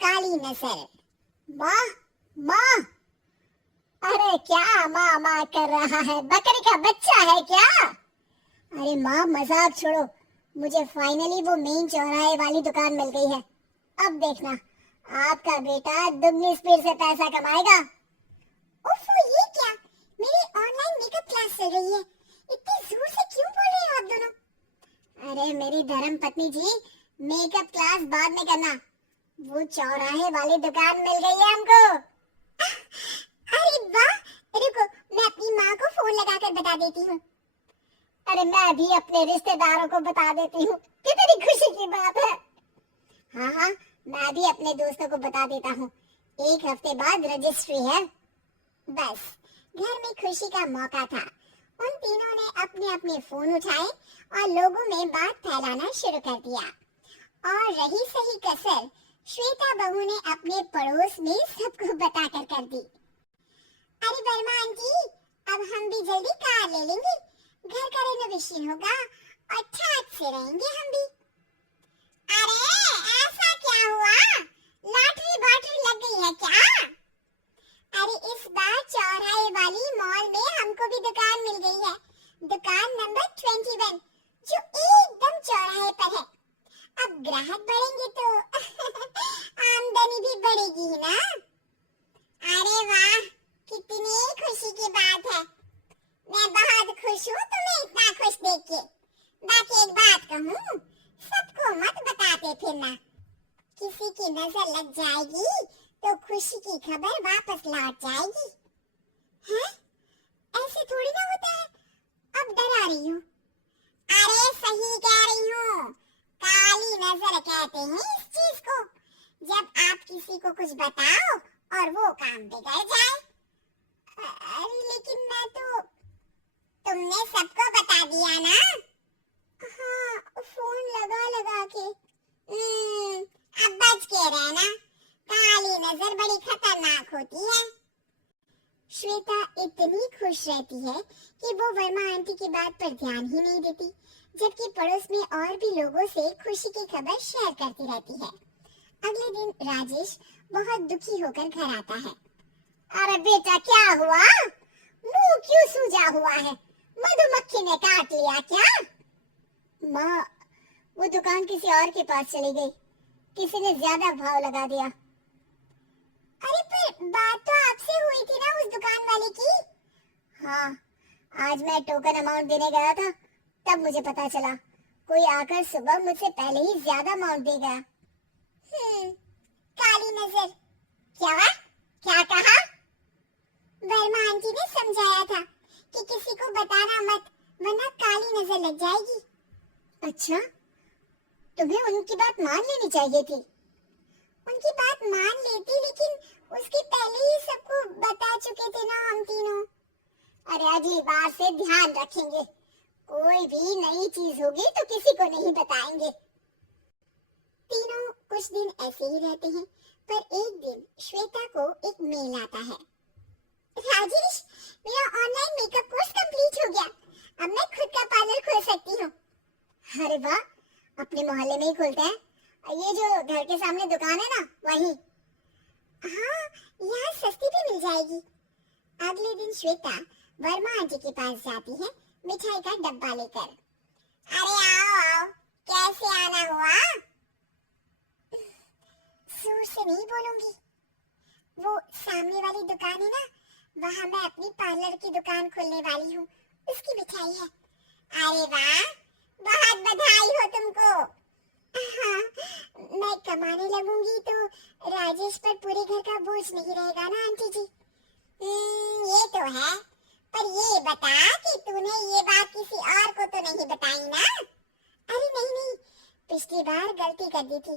काली नजर। माँ, माँ। अरे क्या माँ माँ कर रहा है? बकरी का बच्चा है क्या? अरे माँ मजाक छोड़ो, मुझे फाइनली वो मेन चौराहे वाली दुकान मिल गई है। अब देखना, आपका बेटा दुगनी स्पीड से पैसा कमाएगा। ओफो, ये क्या? मेरी ऑनलाइन मेकअप क्लास चल रही है। इतनी जोर से क्यों बोल रहे हो आप दोनों? अरे मेरी धर्म पत्नी जी, मेकअप क्लास बाद में करना। वो चौराहे वाली दुकान मिल गई है हमको। अरे वाह, रुको, मैं अपनी माँ को फोन लगाकर बता देती हूँ। अरे मैं भी अपने रिश्तेदारों को बता देती हूँ। कितनी खुशी की बात है। हाँ हाँ, मैं भी अपने दोस्तों को बता देता हूँ। एक हफ्ते बाद रजिस्ट्री है। बस घर में खुशी का मौका था। उन तीनों ने अपने अपने फोन उठाए और लोगों में बात फैलाना शुरू कर दिया। और रही सही कसर श्वेता बहू ने अपने पड़ोस में सबको बताकर कर दी। अरे वर्मा आंटी, अब हम भी जल्दी कार ले लेंगे। घर का रेनोवेशन होगा और ठाट से रहेंगे हम भी। अरे ऐसा क्या हुआ? लॉटरी बॉटरी लग गई है क्या? अरे इस बार चौराहे वाली मॉल में हमको भी दुकान मिल गई है। दुकान नंबर 21, जो एकदम चौराहे पर है। अब ग्राहक बढ़ेंगे तो आमदनी भी बढ़ेगी ना। अरे वाह, कितनी खुशी की बात है। मैं बहुत खुश हूँ तुम्हें इतना खुश देख के। बाकी एक बात कहूँ, सबको मत बताते फिरना। किसी की नजर लग जाएगी तो खुशी की खबर वापस लौट जाएगी। हैं? ऐसे थोड़ी ना होता है। अब डरा रही हूँ। अरे सही कह रही हूँ, काली नजर कहते हैं इस चीज को। जब आप किसी को कुछ बताओ और वो काम बिगड़ जाए। अरे लेकिन मैं तो, तुमने सबको बता दिया ना। हाँ, फोन लगा लगा के। अब बच के रहना, काली नजर बड़ी खतरनाक होती है। श्वेता इतनी खुश रहती है कि वो वर्मा आंटी की बात पर ध्यान ही नहीं देती, जबकि पड़ोस में और भी लोगों से खुशी की खबर शेयर करती रहती है। अगले दिन राजेश बहुत दुखी होकर घर आता है। अरे बेटा, क्या हुआ? मुंह क्यों सूजा हुआ है? मधुमक्खी ने काट लिया क्या? माँ, वो दुकान किसी और के पास चली गई। किसी ने ज्यादा भाव लगा दिया। अरे पर बात तो आपसे हुई थी ना उस दुकान वाले की। हाँ, आज मैं टोकन अमाउंट देने गया था, तब मुझे पता चला। कोई आकर सुबह मुझसे पहले ही ज्यादा अमाउंट दे गया। काली नजर। क्या कहा? वर्मा आंटी ने समझाया था कि किसी को बताना मत, वरना काली नजर लग जाएगी। अच्छा, तुम्हें उनकी बात मान लेनी चाहिए थी। उनकी बात मान लेती, लेकिन उसके पहले ही सबको बता चुके थे ना हम तीनों। अरे अगली बार से ध्यान रखेंगे। कोई भी नई चीज होगी तो किसी को नहीं बताएंगे। तीनों कुछ दिन ऐसे ही रहते हैं, पर एक दिन श्वेता को एक मेल आता है। राजेश, मेरा ऑनलाइन मेकअप कोर्स कंप्लीट हो गया। अब मैं खुद का पार्लर खोल सकती हूँ। अरे वाह, अपने मोहल्ले में ही खोलते हैं। ये जो घर के सामने दुकान है ना, वहीं। हाँ, यहाँ सस्ती भी मिल जाएगी। अगले दिन श्वेता वर्मा आंटी के पास जाती है मिठाई का डब्बा लेकर। अरे आओ आओ, कैसे आना हुआ? जोर से नहीं बोलूंगी। वो सामने वाली दुकान है ना, वहाँ मैं अपनी पार्लर की दुकान खोलने वाली हूँ, उसकी मिठाई है। अरे वाह, बहुत बधाई हो तुमको। हाँ, मैं कमाने लगूंगी तो राजेश पर पूरे घर का बोझ नहीं रहेगा ना आंटी जी। ये तो है, पर ये बता कि तूने ये बात किसी और को तो नहीं बताई ना? अरे नहीं, पिछली बार गलती कर दी थी।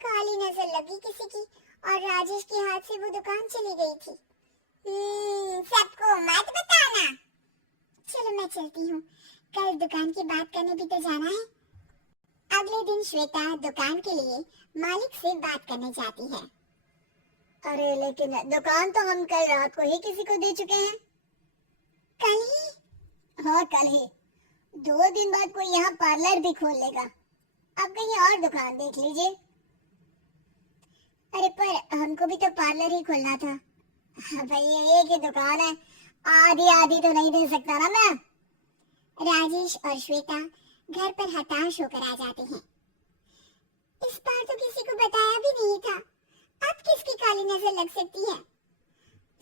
काली नजर लगी किसी की और राजेश के हाथ से वो दुकान चली गई थी। सबको मत बताना। चलो मैं चलती हूँ, कल दुकान की बात करने भी तो जाना है। अगले दिन श्वेता दुकान के लिए मालिक से बात करने जाती है। अरे लेकिन दुकान तो हम कल रात को ही किसी को दे चुके हैं। कल ही? हाँ कल ही। 2 दिन बाद कोई यहाँ पार्लर भी खोल लेगा। अब कहीं और दुकान देख लीजिए। अरे पर हमको भी तो पार्लर ही खोलना था। भाई एक ही दुकान है, आधी आधी तो नहीं दे सकता ना मैं। राजेश और श्वेता घर पर हताश होकर आ जाते हैं। इस बार तो किसी को बताया भी नहीं था, अब किसकी काली नजर लग सकती है?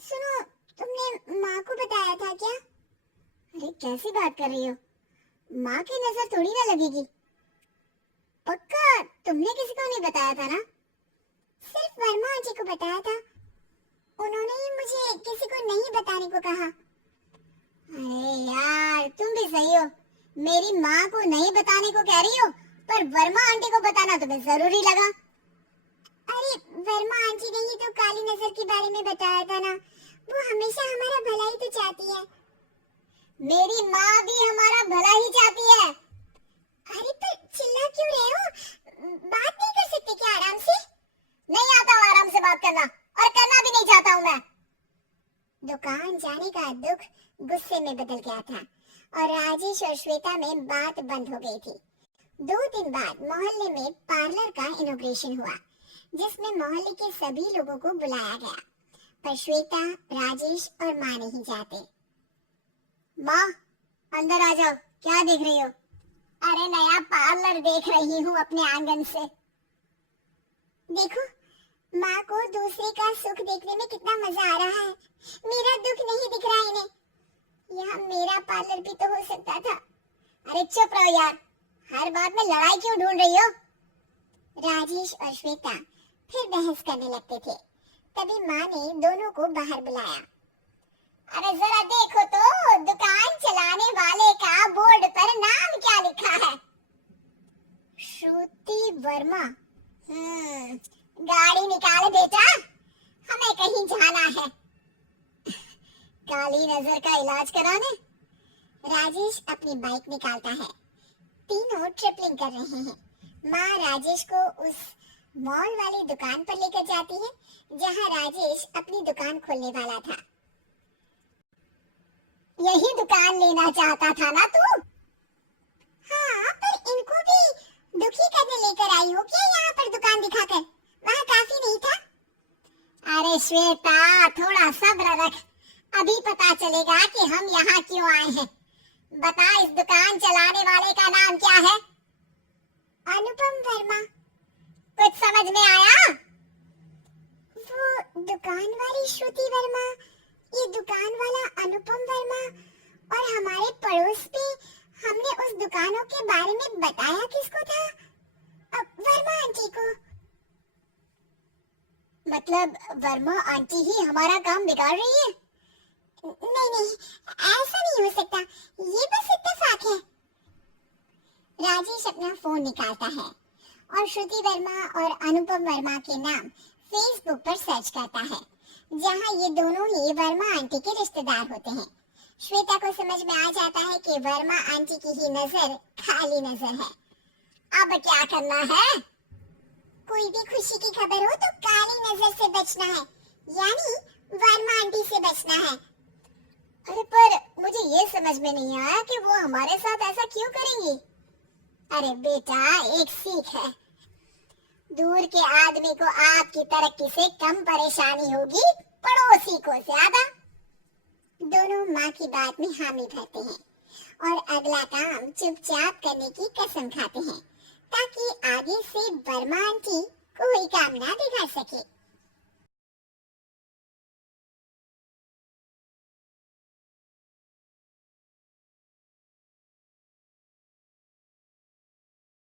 सुनो, तुमने माँ को बताया था क्या? अरे कैसी बात कर रही हो, माँ की नजर थोड़ी ना लगेगी। पक्का तुमने किसी को नहीं बताया था ना? सिर्फ वर्मा आंटी को बताया था, उन्होंने ही मुझे किसी को नहीं बताने को कहा। अरे यार तुम भी सही हो, मेरी माँ को नहीं बताने को कह रही हो, पर वर्मा आंटी को बताना तुम्हें जरूरी लगा। अरे वर्मा आंटी ने ही तो काली नजर के बारे में बताया था ना, वो हमेशा हमारा भला ही तो चाहती है। मेरी माँ भी हमारा भला ही चाहती है। अरे पर चिल्ला क्यों रहे हो, बात नहीं कर सकते क्या आराम से? नहीं आता आराम से बात करना, और करना भी नहीं चाहता हूँ मैं। दुकान जाने का दुख गुस्से में बदल गया था और राजेश और श्वेता में बात बंद हो गई थी। 2 दिन बाद मोहल्ले में पार्लर का इनॉग्रेशन हुआ, जिसमें मोहल्ले के सभी लोगों को बुलाया गया, पर श्वेता, राजेश और माँ नहीं जाते। माँ अंदर आ जाओ, क्या देख रही हो? अरे नया पार्लर देख रही हूँ अपने आंगन से। देखो, माँ को दूसरे का सुख देखने में कितना मजा आ रहा है, मेरा दुख नहीं दिख रहा इन्हें। यहाँ मेरा पार्लर भी तो हो सकता था। अरे चुप रहो यार, हर बात में लड़ाई क्यों ढूंढ रही हो? राजेश और श्वेता फिर बहस करने लगते थे, तभी माँ ने दोनों को बाहर बुलाया। अरे जरा देखो तो, दुकान चलाने वाले का बोर्ड पर नाम क्या लिखा है? श्रुति वर्मा। गाड़ी निकाल बेटा, हमें कहीं जाना है। काली नजर का इलाज कराने? राजेश अपनी बाइक निकालता है। तीनों ट्रिपलिंग कर रहे हैं। माँ राजेश को उस मॉल वाली दुकान पर लेकर जाती है, जहाँ राजेश अपनी दुकान खोलने वाला था। यही दुकान लेना चाहता था ना तू? हाँ, पर इनको भी दुखी करने लेकर आई हो क्या यहाँ पर दुकान दिखाकर? वहाँ काफी नहीं था? अरे श्वेता थोड़ा सब्र रख, अभी पता चलेगा कि हम यहाँ क्यों आए हैं। बता, इस दुकान चलाने वाले का नाम क्या है? अनुपम वर्मा। कुछ समझ में आया? वो दुकान वाली श्रुति वर्मा, ये दुकान वाला अनुपम वर्मा, और हमारे पड़ोस में हमने उस दुकानों के बारे में बताया किसको था? वर्मा आंटी को। मतलब वर्मा आंटी ही हमारा काम बिगाड़ रही है? नहीं नहीं, ऐसा नहीं हो सकता, ये बस इत्तेफाक है। राजेश अपना फोन निकालता है और श्रुति वर्मा और अनुपम वर्मा के नाम फेसबुक पर सर्च करता है, जहां ये दोनों ही वर्मा आंटी के रिश्तेदार होते हैं। श्वेता को समझ में आ जाता है कि वर्मा आंटी की ही नजर खाली नजर है। अब क्या करना है? कोई भी खुशी की खबर हो तो काली नजर से बचना है, यानी वर्मा आंटी से बचना है। अरे पर मुझे ये समझ में नहीं आया कि वो हमारे साथ ऐसा क्यों करेंगी? अरे बेटा, एक सीख है, दूर के आदमी को आपकी तरक्की से कम परेशानी होगी, पड़ोसी को ज्यादा। दोनों माँ की बात में हामी भरते हैं और अगला काम चुपचाप करने की कसम खाते हैं, ताकि आगे से वर्मा आंटी कोई काम ना बिगाड़ सके।